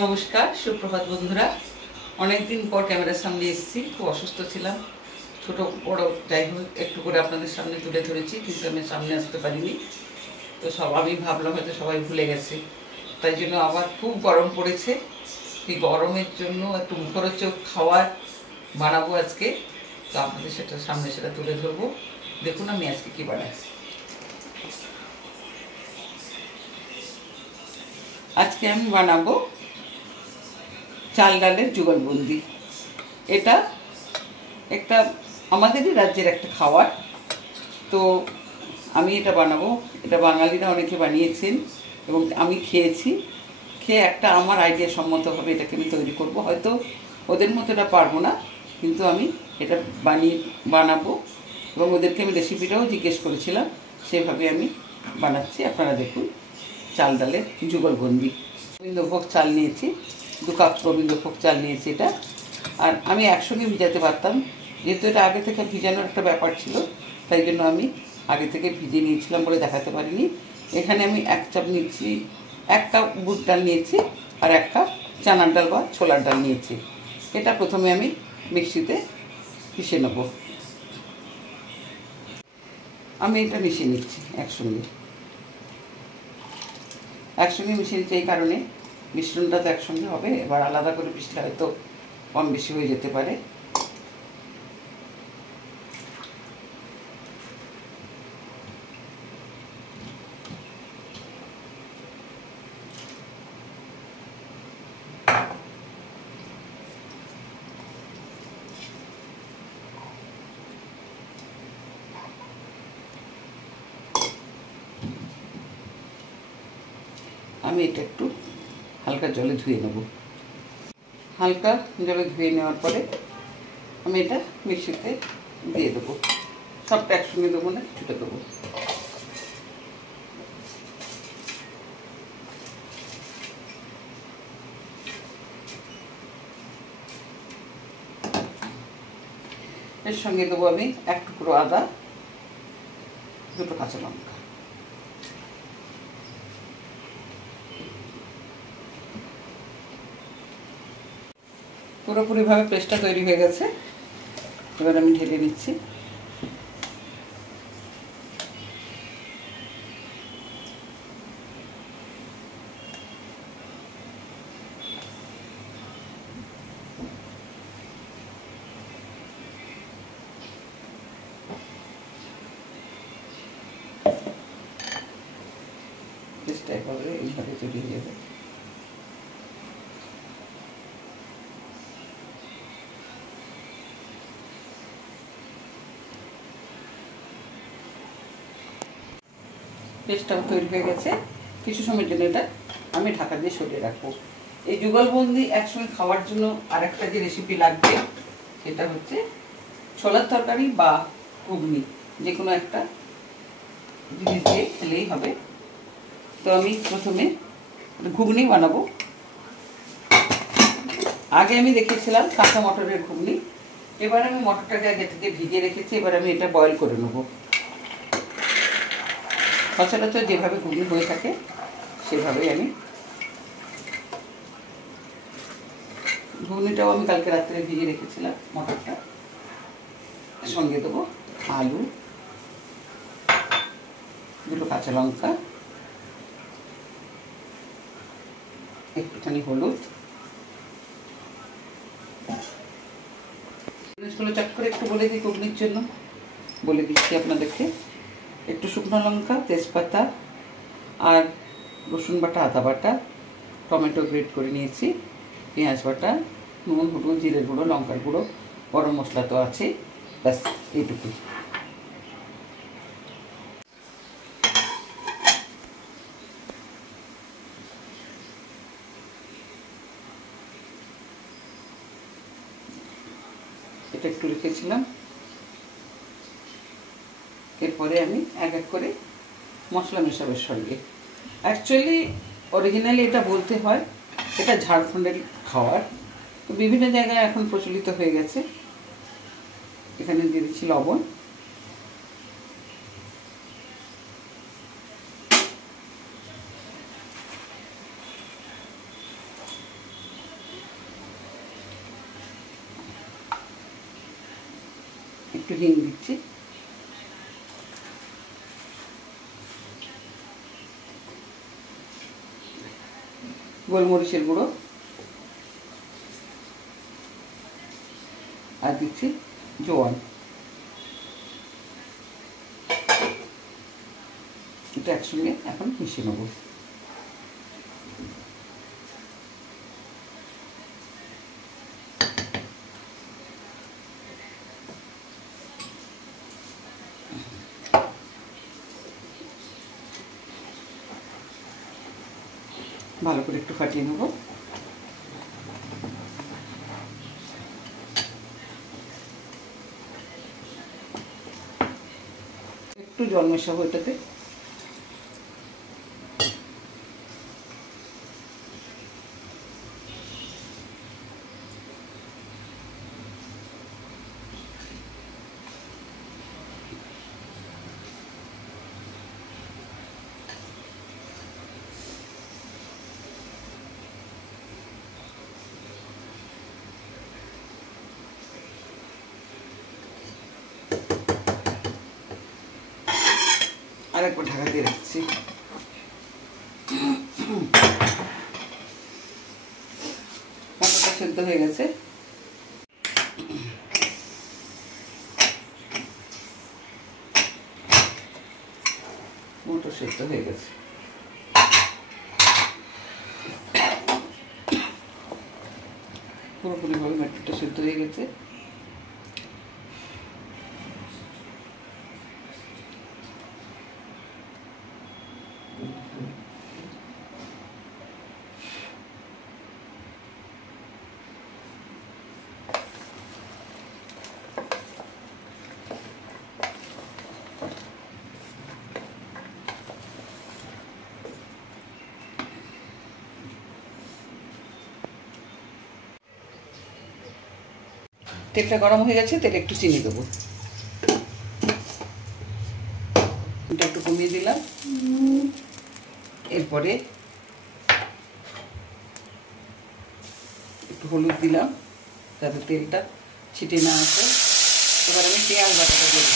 নমস্কার, সুপ্রভাত বন্ধুরা। অনেকদিন পর ক্যামেরার সামনে এসেছি। খুব অসুস্থ ছিলাম, ছোট বড় যাই হোক একটু করে আপনাদের সামনে তুলে ধরেছি, কিন্তু আমি সামনে আসতে পারিনি। তো আমি ভাবলাম হয়তো সবাই ভুলে গেছে, তাই জন্য আবার খুব গরম পড়েছে। এই গরমের জন্য একটু মুখরোচক খাবার বানাবো আজকে। তো আপনাদের সামনে সেটা তুলে ধরবো। দেখুন আমি আজকে কী বানাই। আজকে আমি বানাবো চাল ডালের যুগলবন্দি। এটা একটা আমাদেরই রাজ্যের একটা খাবার। তো আমি এটা বানাবো। এটা বাঙালিরা অনেকে বানিয়েছেন এবং আমি খেয়েছি। খেয়ে একটা আমার আইডিয়া সম্মতভাবে এটাকে আমি তৈরি করব। হয়তো ওদের মতো এটা পারবো না, কিন্তু আমি এটা বানাবো এবং ওদেরকে আমি রেসিপিটাও জিজ্ঞেস করেছিলাম, সেভাবে আমি বানাচ্ছি। আপনারা দেখুন, চাল ডালের যুগলবন্দি। রবীন্দ্রভোগ চাল নিয়েছি, 2 কাপ রবীন্দ্রভোগ চাল নিয়েছি এটা। আর আমি একসঙ্গে ভিজাতে পারতাম, যেহেতু এটা আগে থেকে ভিজানোর একটা ব্যাপার ছিল, তাই জন্য আমি আগে থেকে ভিজিয়ে নিয়েছিলাম বলে দেখাতে পারিনি। এখানে আমি 1 চাপ নিচ্ছি, 1 কাপ বুট ডাল নিয়েছি আর 1 কাপ চানার ডাল বা ছোলার ডাল নিয়েছি। এটা প্রথমে আমি মিক্সিতে পিষে নেব। আমি এটা মিশিয়ে নিচ্ছি একসঙ্গে মিশিয়ে নিচ্ছি। এই কারণে মিশ্রণটা তো একসঙ্গে হবে, এবার আলাদা করে পিষলে হয়তো কম বেশি হয়ে যেতে পারে। আমি এটা একটু হালকা জলে ধুয়ে নেব। হালকা জলে ধুয়ে নেওয়ার পরে আমি এটা মিক্সিতে দিয়ে দেবো। সবটা একসঙ্গে দেবো না, কিছুটা দেবো। এর সঙ্গে দেবো আমি 1 টুকরো আদা, 2টো কাঁচা লঙ্কা। পুরোপুরিভাবে পেস্টটা তৈরি হয়ে গেছে। এবার আমি ঢেলে নিচ্ছি। পেস্টটা এভাবে এইভাবে তৈরি হয়ে যাবে। পেস্টটা তৈরি হয়ে গেছে। কিছু সময়ের জন্য এটা আমি ঢাকা দিয়ে সরিয়ে রাখবো। এই যুগলবন্দি একসঙ্গে খাওয়ার জন্য আরেকটা যে রেসিপি লাগবে, সেটা হচ্ছে ছোলার তরকারি বা ঘুগনি, যে কোনো একটা জিনিস দিয়ে খেলেই হবে। তো আমি প্রথমে ঘুগনি বানাবো। আগে আমি দেখেছিলাম কাঁচা মটরের ঘুগনি। এবার আমি মটরটাকে আগে থেকে ভিজিয়ে রেখেছি। এবার আমি এটা বয়েল করে নেব। সচরাচর যেভাবে ঘুগনি হয়ে থাকে সেভাবেই আমি ঘুগনিটাও আমি কালকে রাত্রে ভিজিয়ে রেখেছিলাম। মটরটা সঙ্গে দেবো আলু, 2টো কাঁচা লঙ্কা, একটুখানি হলুদ। জিনিসগুলো চট করে একটু বলে দিই, ঘুগনির জন্য বলে দিচ্ছি আপনাদেরকে। একটু শুকনো লঙ্কা, তেজপাতা আর রসুন বাটা, আদা বাটা, টমেটো গ্রেট করে নিয়েছি, পেঁয়াজ বাটা, নুন, হলুদ, জিরের গুঁড়ো, লঙ্কার গুঁড়ো, গরম মশলা তো আছে। ব্যাস এইটুকুই। এটা একটু রেখেছিলাম। এরপরে আমি এক এক করে মশলা মেশাবের সঙ্গে। অ্যাকচুয়ালি অরিজিনালি এটা বলতে হয় এটা ঝাড়খণ্ডের খাবার, তো বিভিন্ন জায়গায় এখন প্রচলিত হয়ে গেছে। এখানে দিয়ে দিচ্ছি লবণ, একটু হিং দিচ্ছি, গোলমরিচের গুঁড়ো, আর দিচ্ছি জোয়ান। এটা একসঙ্গে এখন মিশিয়ে নেব। ভালো করে একটু ফাটিয়ে নেব। একটু জল মেশাবো এটাতে। আরেকবার ঢাকা দিয়ে রাখছি। মটরটা সেদ্ধ হয়ে গেছে। মটর সেদ্ধ হয়ে গেছে। পুরোপুরিভাবে মটরটা সেদ্ধ হয়ে গেছে। তেলটা গরম হয়ে গেছে, তেলে একটু চিনি দেবো। এটা একটু কমিয়ে দিলাম। এরপরে একটু হলুদ দিলাম যাতে তেলটা ছিটে না আসে। এবার আমি পেঁয়াজ বাটাটা দেব।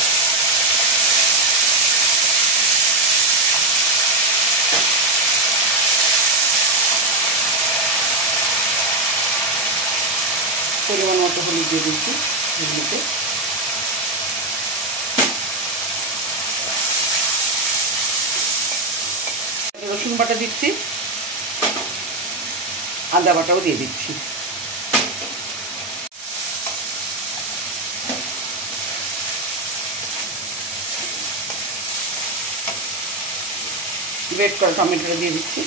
পরিমাণ মতো হলুদ দিয়ে দিচ্ছি এগুলোতে। রসুন বাটা দিচ্ছি, আদা বাটাও দিয়ে দিচ্ছি। গ্রেট করা টমেটোটা দিয়ে দিচ্ছি।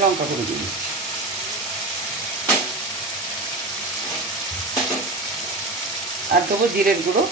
লঙ্কা গুঁড়ো দিয়ে দিচ্ছি। আর দেবো জিরের গুঁড়ো।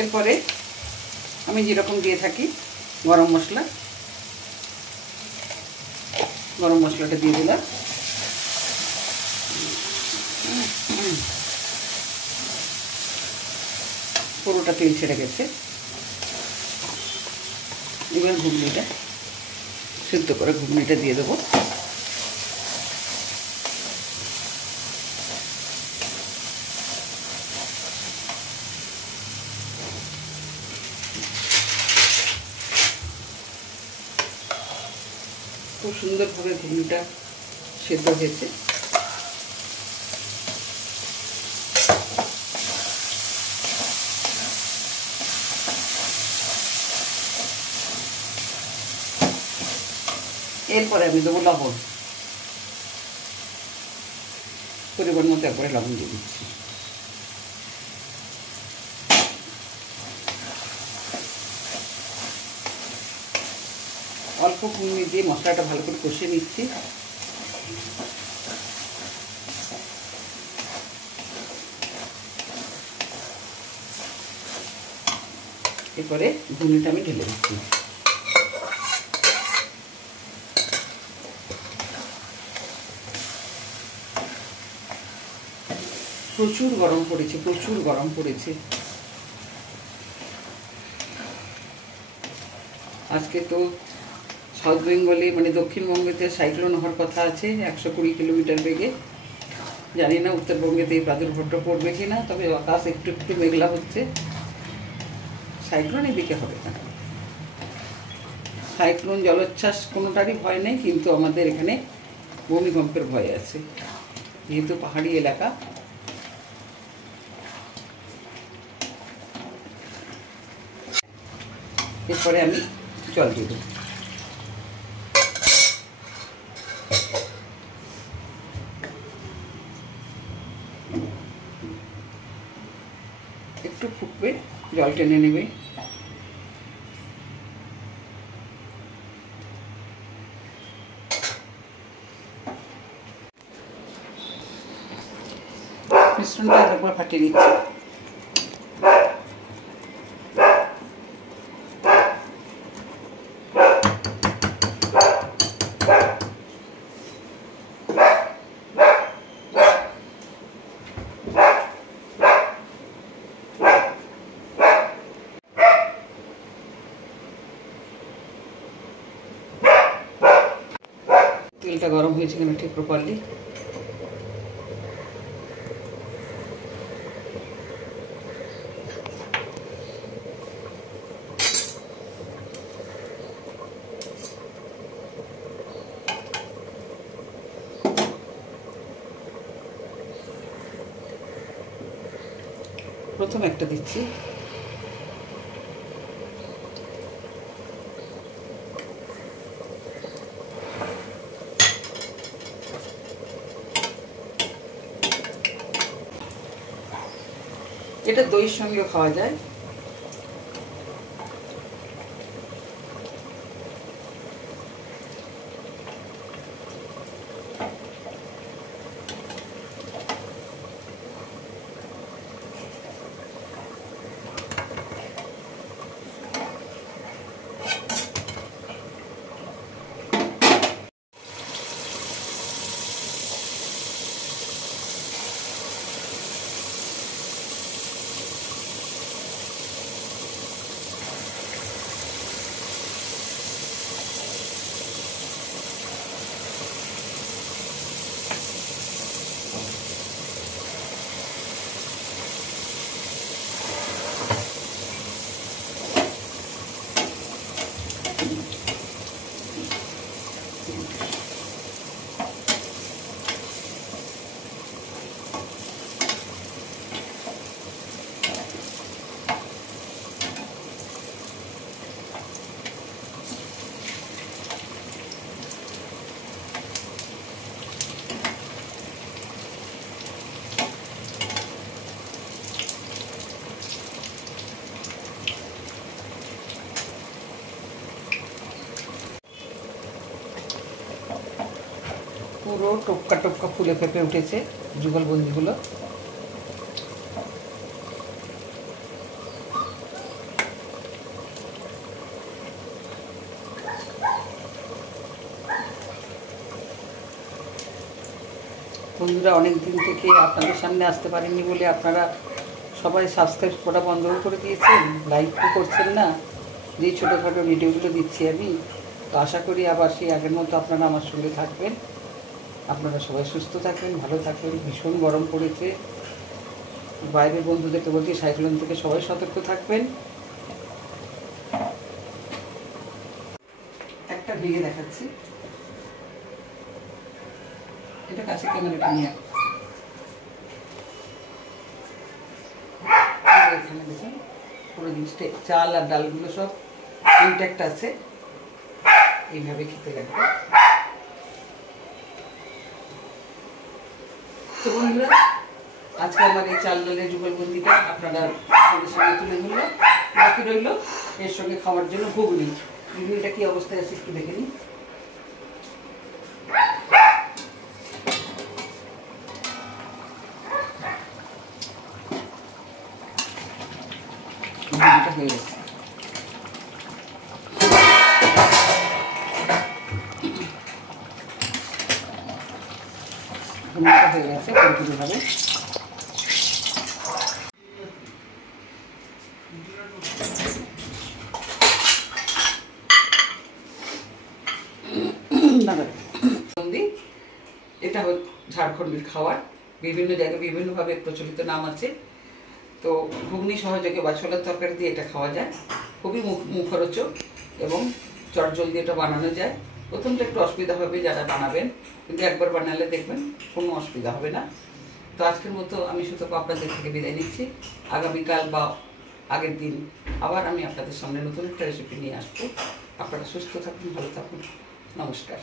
এরপরে আমি যেরকম দিয়ে থাকি গরম মশলাটা দিয়ে দিলাম। পুরোটা তেল ছেড়ে গেছে। এবার ঘুগনিটা সিদ্ধ করে ঘুগনিটা দিয়ে দেবো। খুব সুন্দরভাবে ঘুগনিটা সেদ্ধ হয়েছে। এরপরে আমি দেবো লবণ। পরিমাণ মতো একবারে লবণ দিয়ে দিচ্ছি। অল্প কুড়মি দিয়ে মশলাটা ভালো করে কষিয়ে নিচ্ছি। এরপরে ঘুগনিটা আমি ঢেলে দিচ্ছি। প্রচুর গরম পড়েছে, প্রচুর গরম পড়েছে। আজকে তো সাউথ বেঙ্গলে মানে দক্ষিণবঙ্গেতে সাইক্লোন হওয়ার কথা আছে 120 কিলোমিটার বেগে। জানি না উত্তরবঙ্গেতে এই প্রাদুর্ভাবটা পড়বে কি না, তবে আকাশ একটু একটু মেঘলা হচ্ছে। সাইক্লোন এদিকে হবে না, সাইক্লোন জলোচ্ছ্বাস কোনোটারই ভয় নেই, কিন্তু আমাদের এখানে ভূমিকম্পের ভয় আছে, যেহেতু পাহাড়ি এলাকা। এরপরে আমি জল দিয়ে দেব। একটু ফুটবে, জল টেনে নেবে। মিশ্রণটা একবার ফাটিয়ে নিচ্ছি। তেলটা গরম হয়েছে কিনা ঠিক প্রপারলি। প্রথম একটা দিচ্ছি। এটা দইয়ের সঙ্গে খাওয়া যায়। পুরো টপকা টপকা ফুলে ফেপে উঠেছে যুগলবন্দিগুলো। বন্ধুরা, অনেক দিন থেকে আপনাদের সামনে আসতে পারেননি বলে আপনারা সবাই সাবস্ক্রাইব করা বন্ধ করে দিয়েছেন, লাইকও করছেন না। যেই ছোটোখাটো ভিডিওগুলো দিচ্ছি আমি, তো আশা করি আবার সেই আগের মতো আপনারা আমার সঙ্গে থাকবেন। আপনারা সবাই সুস্থ থাকবেন, ভালো থাকবেন। ভীষণ গরম পড়েছে। বাইরের বন্ধুদেরকে বলছি সাইক্লোন থেকে সবাই সতর্ক থাকবেন। একটা ভেঙে দেখাচ্ছি, এটা কাছে ক্যামেরাটা নিয়ে এখানে দেখুন পুরো জিনিসটা চাল আর ডালগুলো সব ইনট্যাক্ট আছে। এইভাবে খেতে লাগবে। তো বন্ধুরা, আজকে আমার এই চাল ডালের যুগলবন্দিটা আপনারা সঙ্গে সঙ্গে তুলে ধরলো। বাকি রইল এর সঙ্গে খাওয়ার জন্য ঘুগনি। ঘুগনিটা কি অবস্থায় আছে একটু দেখে নিই। ঘুগনিটা হয়ে গেছে। ঘুগনিটা হয়ে গেছে পুরোপুরিভাবে। এটা ঝাড়খণ্ডের খাবার, বিভিন্ন জায়গায় বিভিন্নভাবে প্রচলিত নাম আছে। তো ঘুগনি সহযোগে বা ছোলার তরকারি দিয়ে এটা খাওয়া যায়, খুবই মুখরোচক এবং চটজলদি এটা বানানো যায়। প্রথমটা একটু অসুবিধা হবে যারা বানাবেন, কিন্তু একবার বানালে দেখবেন কোনো অসুবিধা হবে না। তো আজকের মতো আমি শুধু আপনাদের থেকে বিদায় নিচ্ছি। আগামীকাল বা আগের দিন আবার আমি আপনাদের সামনে নতুন একটা রেসিপি নিয়ে আসবো। আপনারা সুস্থ থাকুন, ভালো থাকুন, নমস্কার।